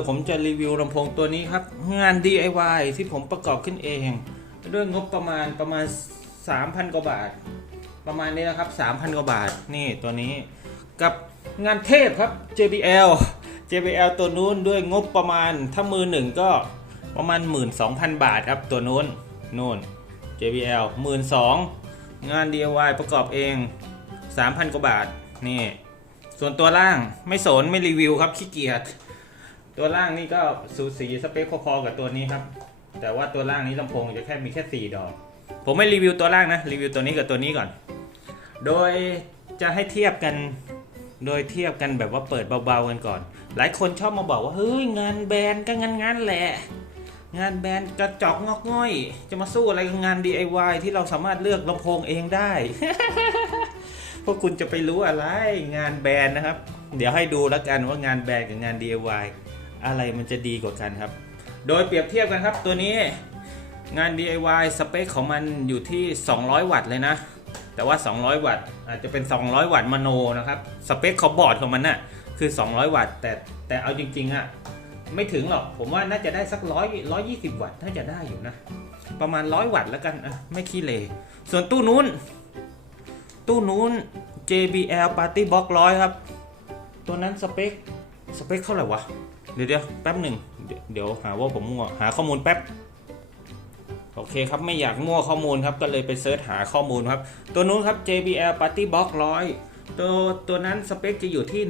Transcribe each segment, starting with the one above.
ตัวกันโดยผมจะรีวิวลำโพงตัวนี้ครับ งาน DIY ที่ผมประกอบขึ้นเองด้วยงบประมาณประมาณ 3,000 กว่าบาท ประมาณนี้นะครับ 3,000 กว่าบาทนี่ตัวนี้ กับงานเทพครับ JBL JBL ตัวนู้นด้วยงบประมาณถ้ามือหนึ่งก็ประมาณ 12,000 บาทครับตัวนู้นนู่น JBL 12,000งาน DIY ประกอบเอง 3,000 กว่าบาทนี่ส่วนตัวล่างไม่สนไม่รีวิวครับขี้เกียจ ตัวล่างนี่ก็สูสีสเปคพอๆกับตัวนี้ครับ แต่ว่าตัวล่างนี้ลำโพงจะแค่มีแค่ 4 ดอก ผมไม่รีวิวตัวล่างนะ รีวิวตัวนี้กับตัวนี้ก่อน โดยจะให้เทียบกัน โดยเทียบกันแบบว่าเปิดเบาๆกันก่อน หลายคนชอบมาบอกว่าเฮ้ยงานแบรนด์ก็งานงานแหละ งานแบรนด์กระจอกงอกง่อย จะมาสู้อะไรกับงาน DIY ที่เราสามารถเลือกลำโพงเองได้ พวกคุณจะไปรู้อะไรงานแบรนด์นะครับ เดี๋ยวให้ดูแล้วกันว่างานแบรนด์กับงาน DIY อะไรมันจะดีกว่ากันครับ โดยเปรียบเทียบกันครับตัวนี้งาน DIY สเปคของมันอยู่ที่ 200 วัตต์เลยนะ แต่ว่า 200 วัตต์อาจจะเป็น 200 วัตต์มโนนะครับ สเปคคอบอร์ดของมันน่ะคือ 200 วัตต์ แต่แต่เอาจริงๆอะไม่ถึงหรอก ผมว่าน่าจะได้สักร้อยร้อยยี่สิบวัตต์น่าจะได้อยู่นะ ประมาณ100วัตต์แล้วกันอะไม่ขี้เลส่วนตู้นู้น ตู้นู้น JBL Party Box 100 ครับ ตัวนั้นสเปค สเปคเท่าไหร่วะ เดี๋ยวเดี๋ยวแป๊บหนึ่งเดี๋ยวหาว่าผมมั่วหาข้อมูลแป๊บโอเคครับไม่อยากมั่วข้อมูลครับก็เลยไปเซิร์ชหาข้อมูลครับ ตัวนู้นครับ JBL Party Box 100 ตัวตัวนั้นสเปคจะอยู่ที่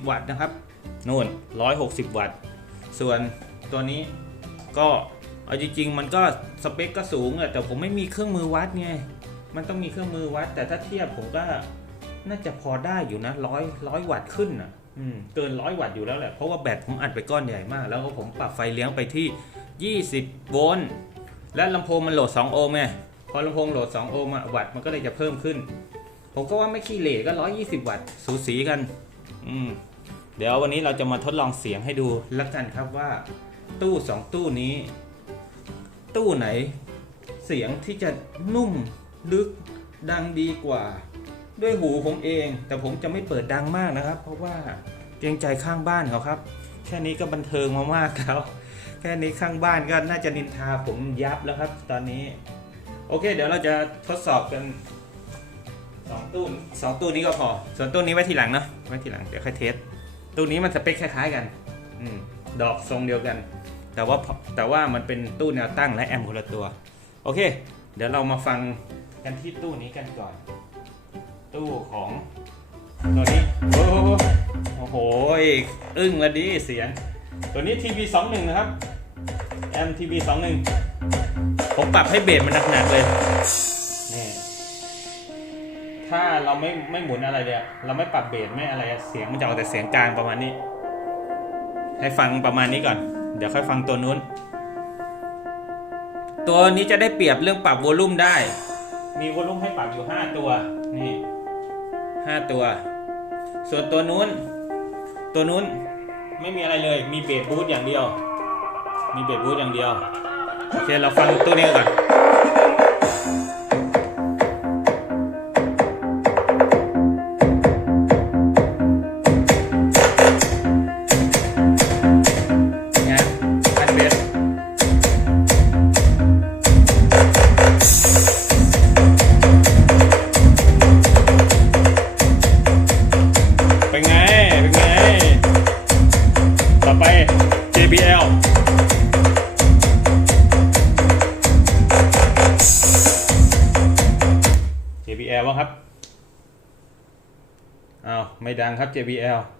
160 วัตต์นะครับนู่น 160 วัตต์ ส่วนตัวนี้ก็เอาจริงๆ มันก็สเปคก็สูงอะแต่ผมไม่มีเครื่องมือวัดไง มันต้องมีเครื่องมือวัด แต่ถ้าเทียบผมก็น่าจะพอได้อยู่นะร้อยร้อยวัตต์ขึ้นอะ เกินร้อยวัตต์อยู่แล้วแหละ เพราะว่าแบตผมอัดไปก้อนใหญ่มาก แล้วก็ผมปรับไฟเลี้ยงไปที่ 20 โวลต์ และลำโพงมันโหลด 2 โอห์มไง พอลำโพงโหลด 2 โอห์มวัตต์มันก็เลยจะเพิ่มขึ้น ผมก็ว่าไม่ขี้เหร่ก็ 120 วัตต์ สูสีกัน อืม เดี๋ยววันนี้เราจะมาทดลองเสียงให้ดูแล้วกันครับว่า ตู้ 2 ตู้นี้ ตู้ไหน เสียงที่จะนุ่มลึกดังดีกว่า ด้วยหูผมเอง แต่ผมจะไม่เปิดดังมากนะครับ เพราะว่าเกรงใจข้างบ้านเขาครับ แค่นี้ก็บันเทิงมามากแล้วแค่นี้ข้างบ้านก็น่าจะนินทาผมยับแล้วครับ ตอนนี้ โอเค เดี๋ยวเราจะทดสอบกันสองตู้สองตู้นี้ก็พอ ส่วนตู้นี้ไว้ทีหลังเนอะไว้ทีหลังเดี๋ยวค่อยเทสตู้นี้มันสเปคคล้าย ๆกันอดอกทรงเดียวกัน แต่ว่าแต่ว่ามันเป็นตู้แนวตั้งและแอมป์คนละตัว โอเค เดี๋ยวเรามาฟังกันที่ตู้นี้กันก่อน ตู้ของตัวนี้ โอ้โหโอ้โหอึ้งละดิเสียง ตัวนี้ TV 21 นะครับแอม TV 21 ผมปรับให้เบสมันหนักๆเลยนี่ถ้าเราไม่ไม่หมุนอะไรเลยเราไม่ปรับเบสไม่อะไรเสียงมันจะออกแต่เสียงกลางประมาณนี้ ให้ฟังประมาณนี้ก่อน เดี๋ยวค่อยฟังตัวนู้น ตัวนี้จะได้เปรียบเรื่องปรับวอลลุ่มได้ มีวอลลุ่มให้ปรับอยู่ 5 ตัวนี่ 5 ตัว ส่วนตัวนู้น ตัวนู้นไม่มีอะไรเลย มีเบสบูทอย่างเดียว มีเบสบูทอย่างเดียวโอเคเราฟังตัวนี้ก่อน ยังครับ JBL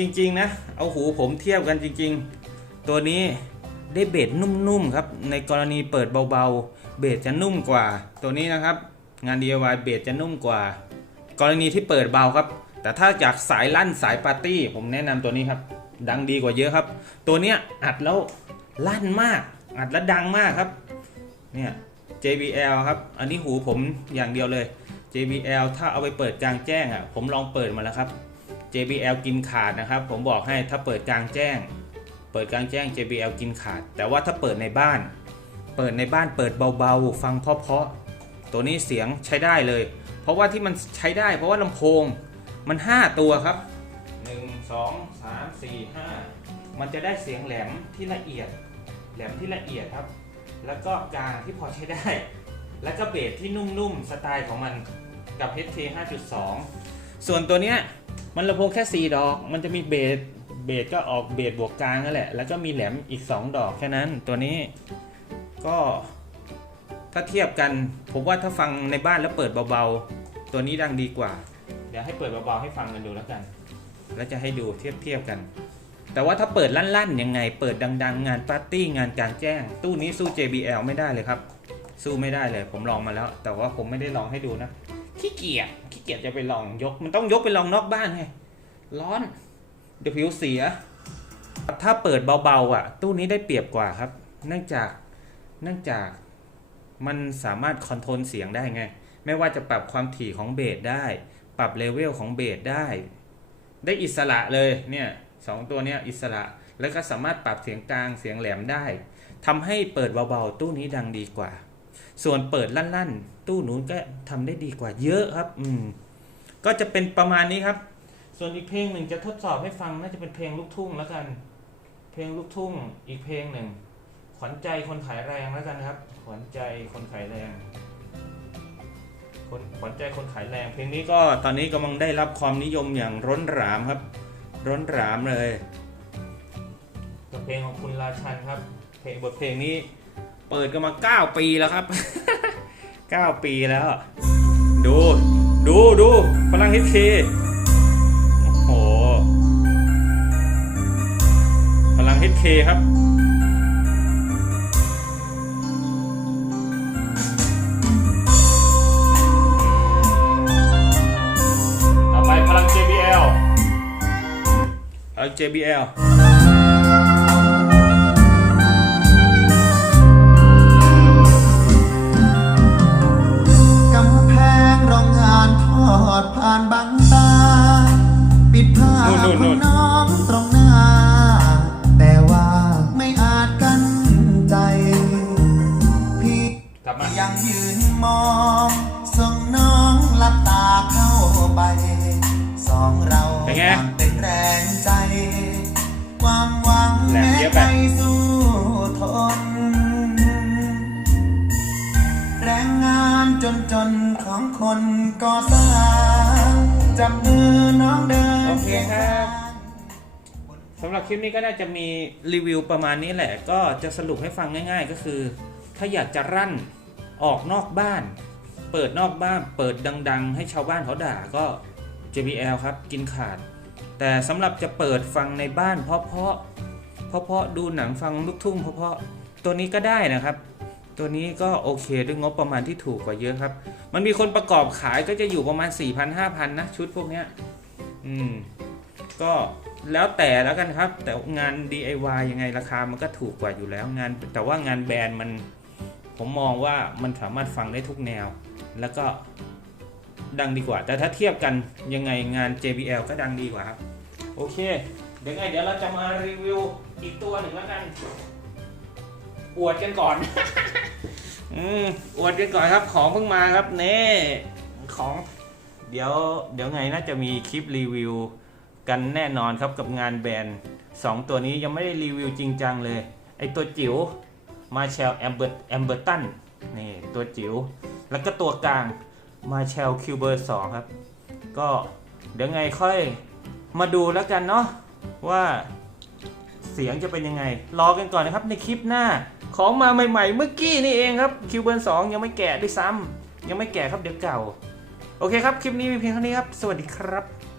จริง ๆ นะ เอาหูผมเทียบกันจริง ๆ ตัวนี้ได้เบสนุ่มๆครับ ในกรณีเปิดเบาๆ เบสจะนุ่มกว่า ตัวนี้นะครับ งาน DIY เบสจะนุ่มกว่า กรณีที่เปิดเบาครับ แต่ถ้าจากสายลั่นสายปาร์ตี้ ผมแนะนำตัวนี้ครับ ดังดีกว่าเยอะครับ ตัวเนี้ยอัดแล้วลั่นมาก อัดแล้วดังมากครับ เนี่ย JBL ครับ อันนี้หูผมอย่างเดียวเลย JBL ถ้าเอาไปเปิดกลางแจ้งอะ ผมลองเปิดมาแล้วครับ JBL กินขาดนะครับ ผมบอกให้ถ้าเปิดกลางแจ้ง เปิดกลางแจ้ง JBL กินขาด แต่ว่าถ้าเปิดในบ้าน เปิดในบ้านเปิดเบาๆ ฟังเพาะๆตัวนี้เสียงใช้ได้เลย เพราะว่าที่มันใช้ได้ เพราะว่าลำโพงมัน 5 ตัวครับ 1 2 3 4 5 มันจะได้เสียงแหลมที่ละเอียด แหลมที่ละเอียดครับ แล้วก็กลางที่พอใช้ได้ แล้วก็เบสที่นุ่มๆสไตล์ของมันกับ HT 5.2 ส่วนตัวเนี้ย มันลำโพงแค่ 4 ดอก มันจะมีเบส เบสก็ออกเบสบวกกลางนั่นแหละ แล้วก็มีแหลมอีก 2 ดอกแค่นั้น ตัวนี้ก็ถ้าเทียบกัน ผมว่าถ้าฟังในบ้านแล้วเปิดเบาๆ ตัวนี้ดังดีกว่า เดี๋ยวให้เปิดเบาๆให้ฟังกันดูแล้วกัน แล้วจะให้ดูเทียบเทียบกัน แต่ว่าถ้าเปิดลั่นๆยังไง เปิดดัง ๆ งานปาร์ตี้งานกลางแจ้ง ตู้นี้สู้ JBL ไม่ได้เลยครับ สู้ไม่ได้เลย ผมลองมาแล้ว แต่ว่าผมไม่ได้ลองให้ดูนะ ขี้เกียจขี้เกียจจะไปลองยก มันต้องยกไปลองนอกบ้านไงร้อนเดี๋ยวผิวเสีย ถ้าเปิดเบาๆอะ ตู้นี้ได้เปรียบกว่าครับ เนื่องจากเนื่องจากมันสามารถคอนโทรลเสียงได้ไง ไม่ว่าจะปรับความถี่ของเบสได้ ปรับเลเวลของเบสได้ ได้อิสระเลยเนี่ยสองตัวเนี้ยอิสระแล้วก็สามารถปรับเสียงกลางเสียงแหลมได้ทำให้เปิดเบาๆ ตู้นี้ดังดีกว่า ส่วนเปิดลั่นๆ ตู้นู้นก็ทำได้ดีกว่าเยอะครับ อืม ก็จะเป็นประมาณนี้ครับ ส่วนอีกเพลงหนึ่งจะทดสอบให้ฟังน่าจะเป็นเพลงลูกทุ่งแล้วกัน เพลงลูกทุ่ง อีกเพลงหนึ่ง ขวัญใจคนขายแรงแล้วกันครับ ขวัญใจคนขายแรงคนขวัญใจคนขายแรง เพลงนี้ก็ตอนนี้กำลังได้รับความนิยมอย่างร้นรามครับ ร้นรามเลยบเพลงของคุณราชันครับ เพลงบทเพลงนี้ เปิดกันมา 9 ปีแล้วครับ 9 ปีแล้ว ดู ดูดูพลังฮิตทีโอ้โห พลังฮิตเคครับต่อไปพลัง JBL พลัง JBL เยอะใจไปสู้ทน แรงงานจนจนๆของคนก่อสร้างจับมือน้องเดินโอเคครับเคียงข้างสำหรับคลิปนี้ก็น่าจะมีรีวิวประมาณนี้แหละ ก็จะสรุปให้ฟังง่าย ๆ ก็คือ ถ้าอยากจะรั่นออกนอกบ้าน เปิดนอกบ้าน เปิดดัง ๆ ให้ชาวบ้านเขาด่าก็ JBL ครับ กินขาด แต่สำหรับจะเปิดฟังในบ้านเพราะเพราะ เพราะเพราะดูหนังฟังลูกทุ่งเพราะเพราะตัวนี้ก็ได้นะครับ ตัวนี้ก็โอเคด้วยงบประมาณที่ถูกกว่าเยอะครับ มันมีคนประกอบขายก็จะอยู่ประมาณ 4,000-5,000นะชุดพวกเนี้ยอืมก็แล้วแต่แล้วกันครับ แต่งาน DIY ยังไงราคามันก็ถูกกว่าอยู่แล้วงาน แต่ว่างานแบรนด์มันผมมองว่ามันสามารถฟังได้ทุกแนว แล้วก็ดังดีกว่า แต่ถ้าเทียบกันยังไงงาน JBL ก็ดังดีกว่าครับ โอเค เดี๋ยวไงเดี๋ยวเราจะมารีวิวอีกตัวหนึ่งแล้วกัน อวดกันก่อน อืมอวดกันก่อนครับ ของเพิ่งมาครับเน่ของ เดี๋ยว เดี๋ยวไงน่าจะมีคลิปรีวิว กันแน่นอนครับกับงานแบรนด์สองตัวนี้ยังไม่ได้รีวิวจริงจังเลย ไอตัวจิ๋วมาเชลแอมเบอร์แอมเบอร์ตันนี่ตัวจิ๋วแล้วก็ตัวกลางมาเชลคิวเบอร์สองครับ ก็เดี๋ยวไงค่อยมาดูแล้วกันเนาะ ว่าเสียงจะเป็นยังไง รอกันก่อนนะครับในคลิปหน้า ของมาใหม่ ๆ เมื่อกี้นี่เองครับคิวเบอร์สองยังไม่แกะด้วยซ้ำยังไม่แกะครับเดี๋ยวเก่า โอเคครับ คลิปนี้มีเพียงเท่านี้ครับ สวัสดีครับ